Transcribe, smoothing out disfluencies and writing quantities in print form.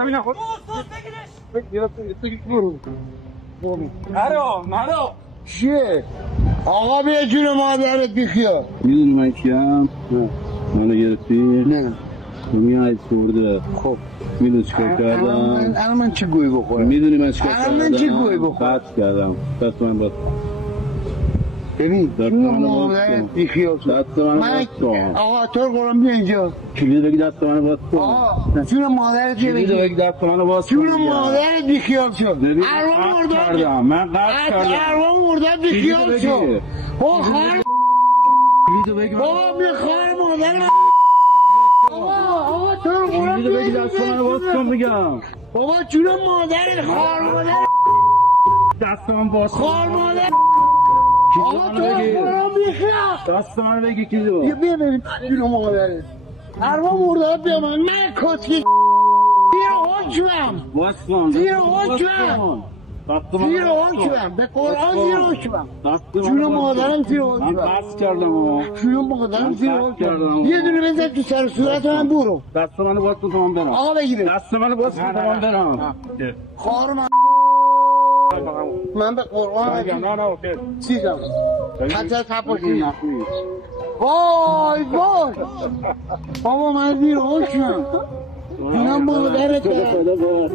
عصبی نخور نرو چیه؟ آقا بیا جون مادرت بیخیال. میدونی من کیم؟ منو گرفتی؟ نه من عیز خورده. خب میدونی چیکار کردم؟ الان من چه گویی بخورم؟ میدونی من چیکار الان کردم؟ من چه گویی بخورم؟ قطع کردم. دست من باز ببین دست جون منو باز مادرت کن. بیخیال شد. دست منو من باز کن. آقا تو رو قرآن بیا اینجا. کلید بگی دست منو باز کن. آقا جون مادرت کلید بیا بگی دست منو باز کن. جون مادرت بیخیال شد. ببین اروا قطع مرداد کردم. من قطع کردم. اروا مرداد بیخیال کلید شد. بگی. او خواهر کلید بگی. بابا بیا خواهر مادر آقا تو رو قرآن کلید بگی بیا دست منو باز کن میگم. بابا جون مادرت خواهر مادر دست من باز کن. خواهر مادر کلید آقا تو منو رو بگی. قرآن بیخیال دست منو بگی کلیدو. بیا ببین جون مادرت اروا مرداد بیا من کسکی زیر حکمم باز کن. زیر باز حکمم کن. دست منو زیر باز کن. حکمم به قرآن زیر حکمم دست منو جون باز کن. مادرم زیر من حکمم قصد کردم جون مادرم زیر من قصد حکمم کردم. یه دونه بزن تو سر صورت من برو دست منو باز کن تا من برم. آقا بگیره دست منو باز کن تا من برم. خواهر من به قرآن چیزم حتی تپاشی وای وای بابا من زیر حکمم جونم مادرت خدا باید